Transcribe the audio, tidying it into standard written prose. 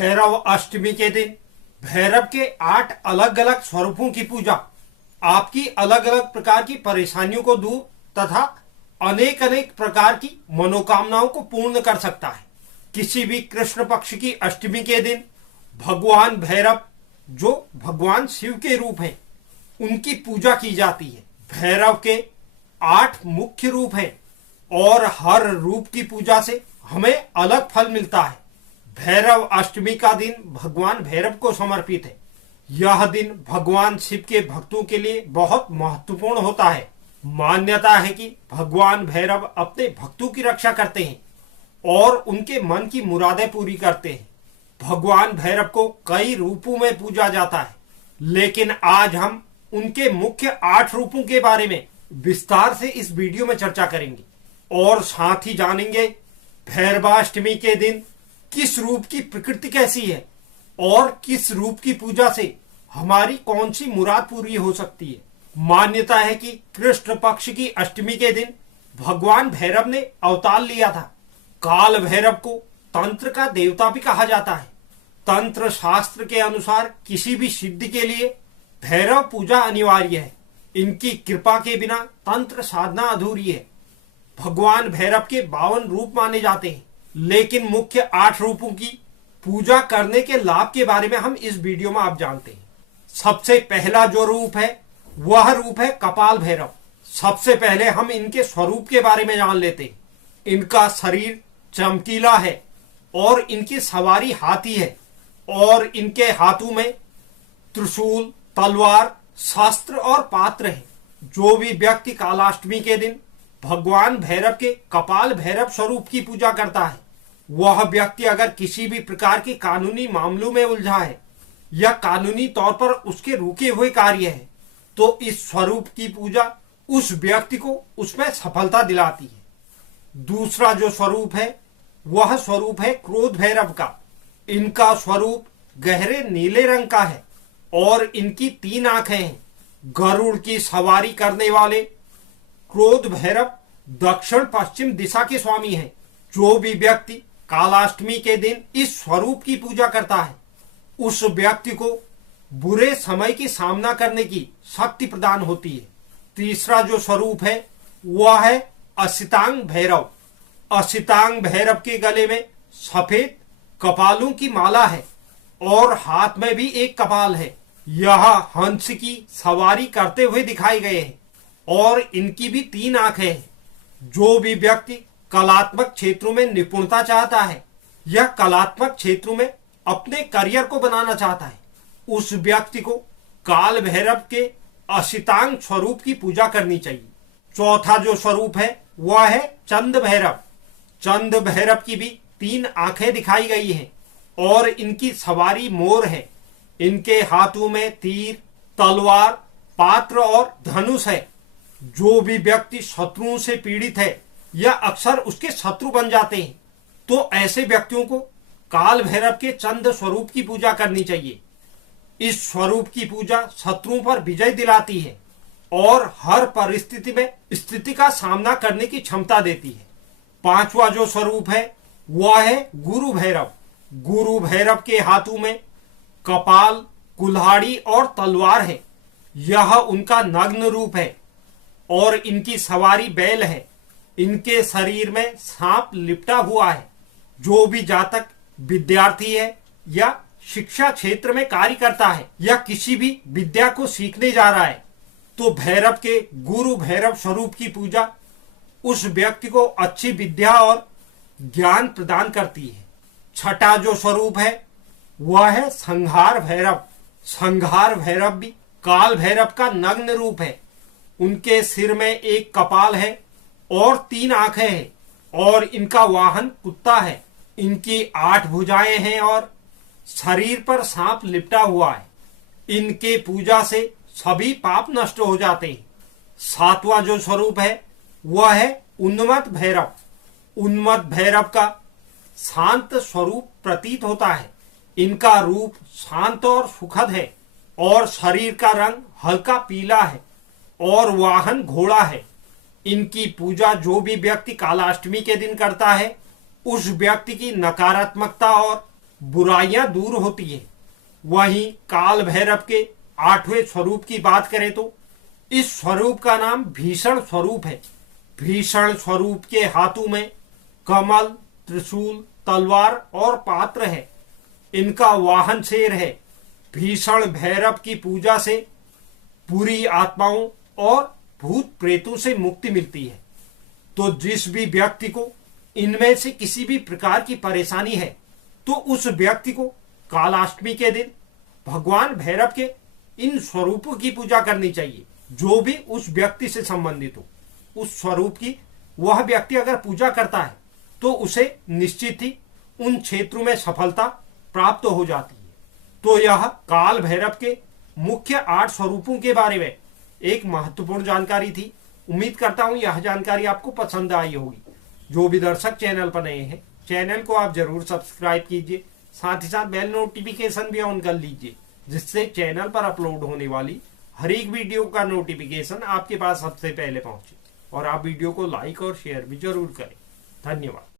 भैरव अष्टमी के दिन भैरव के 8 अलग अलग स्वरूपों की पूजा आपकी अलग अलग प्रकार की परेशानियों को दूर तथा अनेक अनेक प्रकार की मनोकामनाओं को पूर्ण कर सकता है। किसी भी कृष्ण पक्ष की अष्टमी के दिन भगवान भैरव, जो भगवान शिव के रूप हैं, उनकी पूजा की जाती है। भैरव के 8 मुख्य रूप हैं और हर रूप की पूजा से हमें अलग फल मिलता है। भैरव अष्टमी का दिन भगवान भैरव को समर्पित है। यह दिन भगवान शिव के भक्तों के लिए बहुत महत्वपूर्ण होता है। मान्यता है कि भगवान भैरव अपने भक्तों की रक्षा करते हैं और उनके मन की मुरादें पूरी करते हैं। भगवान भैरव को कई रूपों में पूजा जाता है, लेकिन आज हम उनके मुख्य 8 रूपों के बारे में विस्तार से इस वीडियो में चर्चा करेंगे और साथ ही जानेंगे भैरवाष्टमी के दिन किस रूप की प्रकृति कैसी है और किस रूप की पूजा से हमारी कौन सी मुराद पूरी हो सकती है। मान्यता है कि कृष्ण पक्ष की अष्टमी के दिन भगवान भैरव ने अवतार लिया था। काल भैरव को तंत्र का देवता भी कहा जाता है। तंत्र शास्त्र के अनुसार किसी भी सिद्धि के लिए भैरव पूजा अनिवार्य है। इनकी कृपा के बिना तंत्र साधना अधूरी है। भगवान भैरव के 52 रूप माने जाते हैं, लेकिन मुख्य 8 रूपों की पूजा करने के लाभ के बारे में हम इस वीडियो में आप जानते हैं। सबसे पहला जो रूप है वह रूप है कपाल भैरव। सबसे पहले हम इनके स्वरूप के बारे में जान लेते हैं। इनका शरीर चमकीला है और इनकी सवारी हाथी है और इनके हाथों में त्रिशूल, तलवार, शस्त्र और पात्र है। जो भी व्यक्ति कालाष्टमी के दिन भगवान भैरव के कपाल भैरव स्वरूप की पूजा करता है, वह व्यक्ति अगर किसी भी प्रकार के कानूनी मामलों में उलझा है या कानूनी तौर पर उसके रुके हुए कार्य है, तो इस स्वरूप की पूजा उस व्यक्ति को उसमें सफलता दिलाती है। दूसरा जो स्वरूप है वह स्वरूप है क्रोध भैरव का। इनका स्वरूप गहरे नीले रंग का है और इनकी 3 आंखें हैं। गरुड़ की सवारी करने वाले क्रोध भैरव दक्षिण पश्चिम दिशा के स्वामी हैं। जो भी व्यक्ति कालाष्टमी के दिन इस स्वरूप की पूजा करता है, उस व्यक्ति को बुरे समय की सामना करने की शक्ति प्रदान होती है। तीसरा जो स्वरूप है वह है असितांग भैरव। असितांग भैरव के गले में सफेद कपालों की माला है और हाथ में भी एक कपाल है। यह हंस की सवारी करते हुए दिखाए गए हैं और इनकी भी 3 आंखें हैं। जो भी व्यक्ति कलात्मक क्षेत्रों में निपुणता चाहता है या कलात्मक क्षेत्रों में अपने करियर को बनाना चाहता है, उस व्यक्ति को काल भैरव के असितांग स्वरूप की पूजा करनी चाहिए। चौथा जो स्वरूप है वह है चंद भैरव। चंद भैरव की भी 3 आंखें दिखाई गई हैं और इनकी सवारी मोर है। इनके हाथों में तीर, तलवार, पात्र और धनुष है। जो भी व्यक्ति शत्रुओं से पीड़ित है या अक्सर उसके शत्रु बन जाते हैं, तो ऐसे व्यक्तियों को काल भैरव के चंद स्वरूप की पूजा करनी चाहिए। इस स्वरूप की पूजा शत्रुओं पर विजय दिलाती है और हर परिस्थिति में स्थिति का सामना करने की क्षमता देती है। 5वां जो स्वरूप है वह है गुरु भैरव। गुरु भैरव के हाथों में कपाल, कुल्हाड़ी और तलवार है। यह उनका नग्न रूप है और इनकी सवारी बैल है। इनके शरीर में सांप लिपटा हुआ है। जो भी जातक विद्यार्थी है या शिक्षा क्षेत्र में कार्य करता है या किसी भी विद्या को सीखने जा रहा है, तो भैरव के गुरु भैरव स्वरूप की पूजा उस व्यक्ति को अच्छी विद्या और ज्ञान प्रदान करती है। 6ठा जो स्वरूप है वह है संहार भैरव। संहार भैरव भी काल भैरव का नग्न रूप है। उनके सिर में एक कपाल है और 3 आंखें हैं और इनका वाहन कुत्ता है। इनकी 8 भुजाएं हैं और शरीर पर सांप लिपटा हुआ है। इनके पूजा से सभी पाप नष्ट हो जाते हैं। 7वां जो स्वरूप है वह है उन्मत्त भैरव। उन्मत्त भैरव का शांत स्वरूप प्रतीत होता है। इनका रूप शांत और सुखद है और शरीर का रंग हल्का पीला है और वाहन घोड़ा है। इनकी पूजा जो भी व्यक्ति कालाष्टमी के दिन करता है, उस व्यक्ति की नकारात्मकता और बुराइयां दूर होती है। वहीं काल भैरव के 8वें स्वरूप की बात करें तो इस स्वरूप का नाम भीषण स्वरूप है। भीषण स्वरूप के हाथों में कमल, त्रिशूल, तलवार और पात्र है। इनका वाहन शेर है। भीषण भैरव की पूजा से बुरी आत्माओं और भूत प्रेतों से मुक्ति मिलती है। तो जिस भी व्यक्ति को इनमें से किसी भी प्रकार की परेशानी है तो उस व्यक्ति को कालाष्टमी के दिन भगवान भैरव के इन स्वरूपों की पूजा करनी चाहिए। जो भी उस व्यक्ति से संबंधित हो, उस स्वरूप की वह व्यक्ति अगर पूजा करता है तो उसे निश्चित ही उन क्षेत्रों में सफलता प्राप्त हो जाती है। तो यह काल भैरव के मुख्य 8 स्वरूपों के बारे में एक महत्वपूर्ण जानकारी थी। उम्मीद करता हूं यह जानकारी आपको पसंद आई होगी। जो भी दर्शक चैनल पर नए हैं, चैनल को आप जरूर सब्सक्राइब कीजिए, साथ ही साथ बेल नोटिफिकेशन भी ऑन कर लीजिए, जिससे चैनल पर अपलोड होने वाली हर एक वीडियो का नोटिफिकेशन आपके पास सबसे पहले पहुंचे। और आप वीडियो को लाइक और शेयर भी जरूर करें। धन्यवाद।